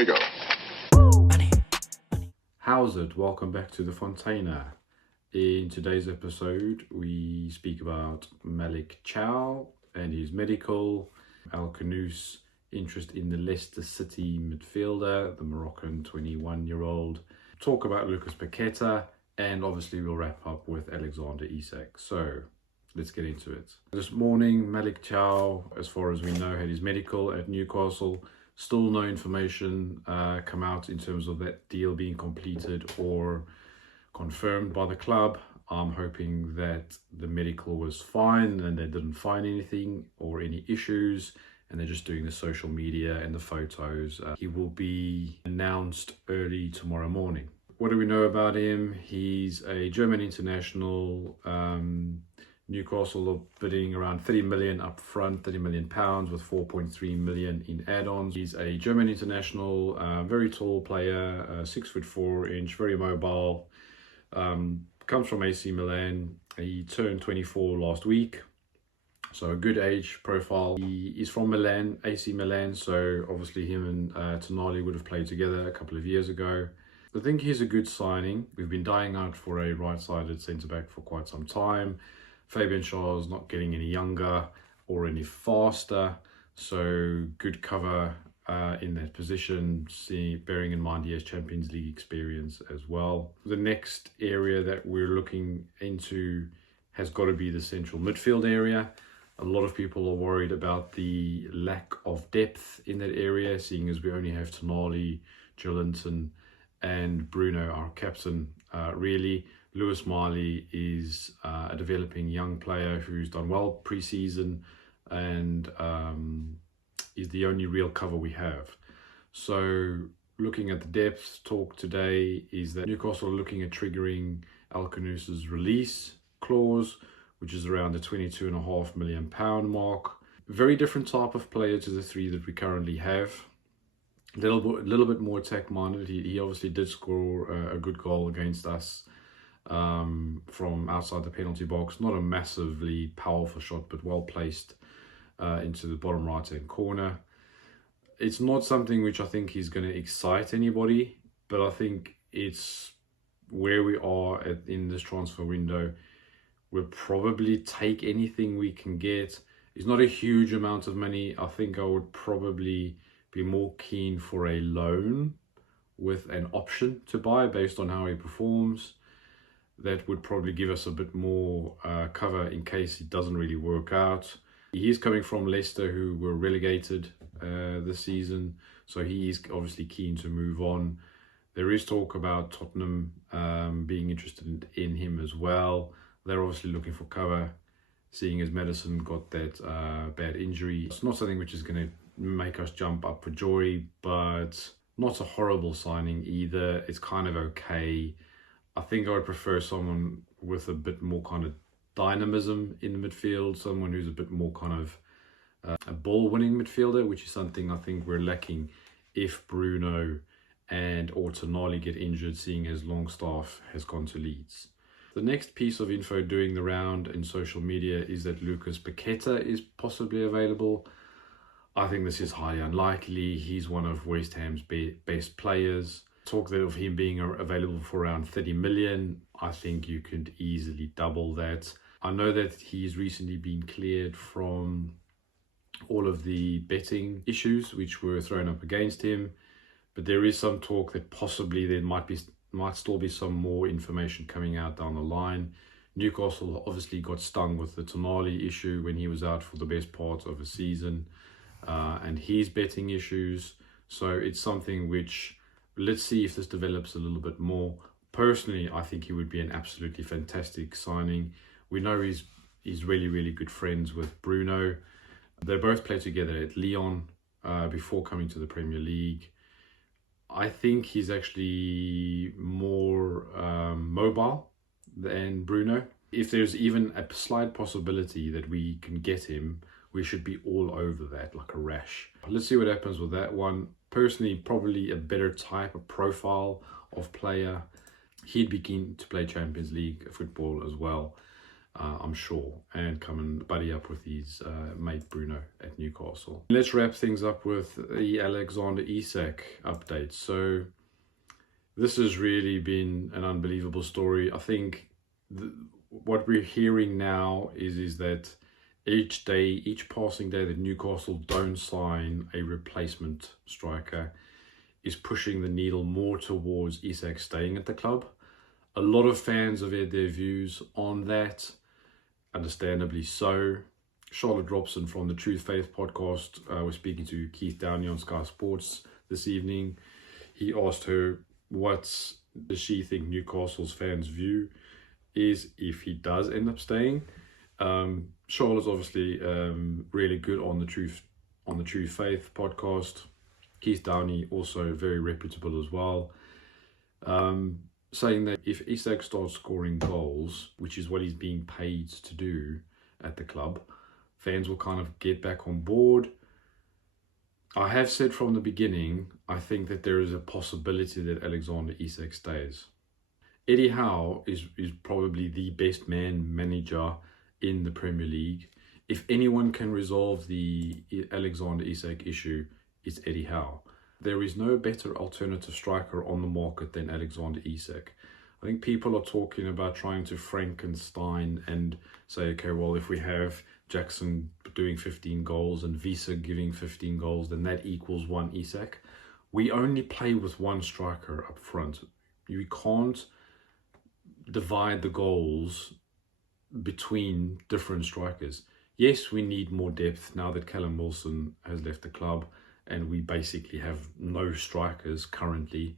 we go. How's it? Welcome back to the Fontainer. In today's episode, we speak about Malick Thiaw and his medical, Khannouss interest in the Leicester City midfielder, the Moroccan 21-year-old. Talk about Lucas Paqueta, and obviously we'll wrap up with Alexander Isak. So let's get into it. This morning, Malick Thiaw, as far as we know, had his medical at Newcastle. Still no information come out in terms of that deal being completed or confirmed by the club. I'm hoping that the medical was fine and they didn't find anything or any issues, and they're just doing the social media and the photos. He will be announced early tomorrow morning. What do we know about him? He's a German international. Newcastle are bidding around 30 million up front, 30 million pounds with 4.3 million in add-ons. He's a German international, very tall player, 6'4", very mobile. Comes from AC Milan. He turned 24 last week, so a good age profile. He is from Milan, AC Milan, so obviously him and Tonali would have played together a couple of years ago. I think he's a good signing. We've been dying out for a right-sided centre-back for quite some time. Fabian Schär's not getting any younger or any faster, so good cover in that position, bearing in mind he has Champions League experience as well. The next area that we're looking into has got to be the central midfield area. A lot of people are worried about the lack of depth in that area, seeing as we only have Tonali, Joelinton and Bruno, our captain, really. Lewis Miley is a developing young player who's done well pre-season and is the only real cover we have. So looking at the depth talk today is that Newcastle are looking at triggering Khannouss's release clause, which is around the £22.5 million mark. Very different type of player to the three that we currently have. A little bit more attack-minded. He obviously did score a good goal against us from outside the penalty box. Not a massively powerful shot, but well placed into the bottom right hand corner. It's not something which I think is going to excite anybody, but I think it's where we are in this transfer window. We'll probably take anything we can get. It's not a huge amount of money. I think I would probably be more keen for a loan with an option to buy based on how he performs. That would probably give us a bit more cover in case it doesn't really work out. He is coming from Leicester, who were relegated this season, so he is obviously keen to move on. There is talk about Tottenham being interested in him as well. They're obviously looking for cover, seeing as Madison got that bad injury. It's not something which is going to make us jump up for joy, but not a horrible signing either. It's kind of okay. I think I would prefer someone with a bit more kind of dynamism in the midfield, someone who's a bit more kind of a ball-winning midfielder, which is something I think we're lacking if Bruno and or Tonali get injured, seeing as Longstaff has gone to Leeds. The next piece of info doing the round in social media is that Lucas Paqueta is possibly available. I think this is highly unlikely. He's one of West Ham's best players. Talk of him being available for around 30 million. I think you could easily double that. I know that he's recently been cleared from all of the betting issues which were thrown up against him, but there is some talk that possibly there might still be some more information coming out down the line. Newcastle obviously got stung with the Tonali issue when he was out for the best part of a season, and his betting issues. So it's something which, let's see if this develops a little bit more. Personally, I think he would be an absolutely fantastic signing. We know he's really, really good friends with Bruno. They both played together at Lyon before coming to the Premier League. I think he's actually more mobile than Bruno. If there's even a slight possibility that we can get him, we should be all over that like a rash. Let's see what happens with that one. Personally, probably a better type of profile of player. He'd be keen to play Champions League football as well. I'm sure, and come and buddy up with his mate Bruno at Newcastle. Let's wrap things up with the Alexander Isak update. So this has really been an unbelievable story. I think what we're hearing now is that each passing day that Newcastle don't sign a replacement striker is pushing the needle more towards Isak staying at the club. A lot of fans have had their views on that, understandably so. Charlotte Robson from the Truth Faith podcast was speaking to Keith Downey on Sky Sports this evening. He asked her what does she think Newcastle's fans' view is if he does end up staying. Charlotte's obviously really good on the Truth Faith podcast. Keith Downey also very reputable as well, saying that if Isak starts scoring goals, which is what he's being paid to do at the club, fans will kind of get back on board. I have said from the beginning, I think that there is a possibility that Alexander Isak stays. Eddie Howe is probably the best manager in the Premier League. If anyone can resolve the Alexander Isak issue, it's Eddie Howe. There is no better alternative striker on the market than Alexander Isak. I think people are talking about trying to Frankenstein and say, okay, well, if we have Jackson doing 15 goals and Visa giving 15 goals, then that equals one Isak. We only play with one striker up front. You can't divide the goals between different strikers. Yes, we need more depth now that Callum Wilson has left the club and we basically have no strikers currently.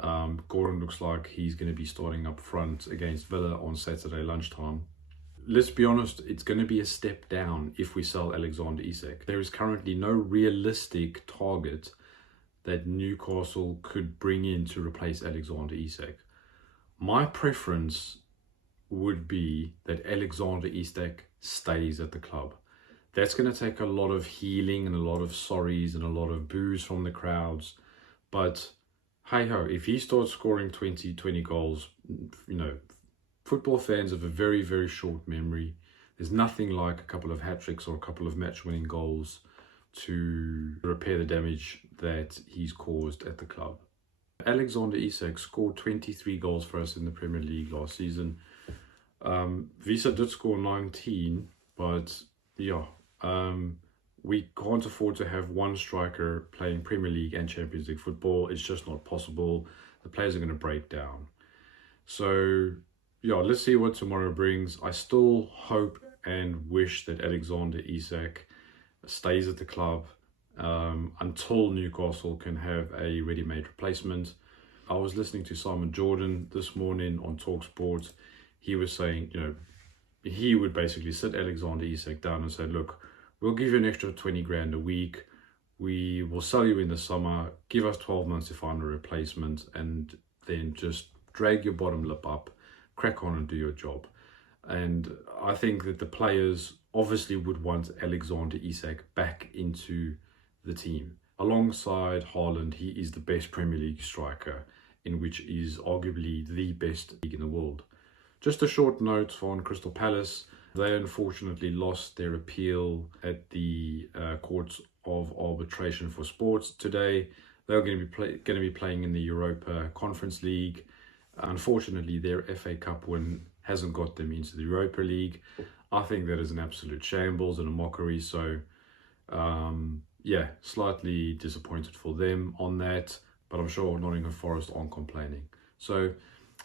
Gordon looks like he's going to be starting up front against Villa on Saturday lunchtime. Let's be honest, it's going to be a step down if we sell Alexander Isak. There is currently no realistic target that Newcastle could bring in to replace Alexander Isak. My preference would be that Alexander Isak stays at the club. That's going to take a lot of healing and a lot of sorries and a lot of boos from the crowds. But hey-ho, if he starts scoring 20 goals, football fans have a very, very short memory. There's nothing like a couple of hat-tricks or a couple of match-winning goals to repair the damage that he's caused at the club. Alexander Isak scored 23 goals for us in the Premier League last season. Visa did score 19, but yeah, we can't afford to have one striker playing Premier League and Champions League football. It's just not possible. The players are going to break down. So yeah, let's see what tomorrow brings. I still hope and wish that Alexander Isak stays at the club until Newcastle can have a ready-made replacement. I was listening to Simon Jordan this morning on TalkSport. He was saying, he would basically sit Alexander Isak down and say, look, we'll give you an extra 20 grand a week. We will sell you in the summer. Give us 12 months to find a replacement and then just drag your bottom lip up, crack on and do your job. And I think that the players obviously would want Alexander Isak back into the team. Alongside Haaland, he is the best Premier League striker, in which is arguably the best league in the world. Just a short note on Crystal Palace. They unfortunately lost their appeal at the Courts of Arbitration for Sports today. They're going to be playing in the Europa Conference League. Unfortunately, their FA Cup win hasn't got them into the Europa League. I think that is an absolute shambles and a mockery. So, slightly disappointed for them on that. But I'm sure Nottingham Forest aren't complaining. So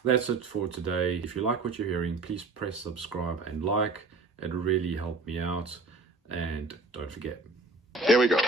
that's it for today. If you like what you're hearing, please press subscribe and like. It'll really help me out. And don't forget. Here we go.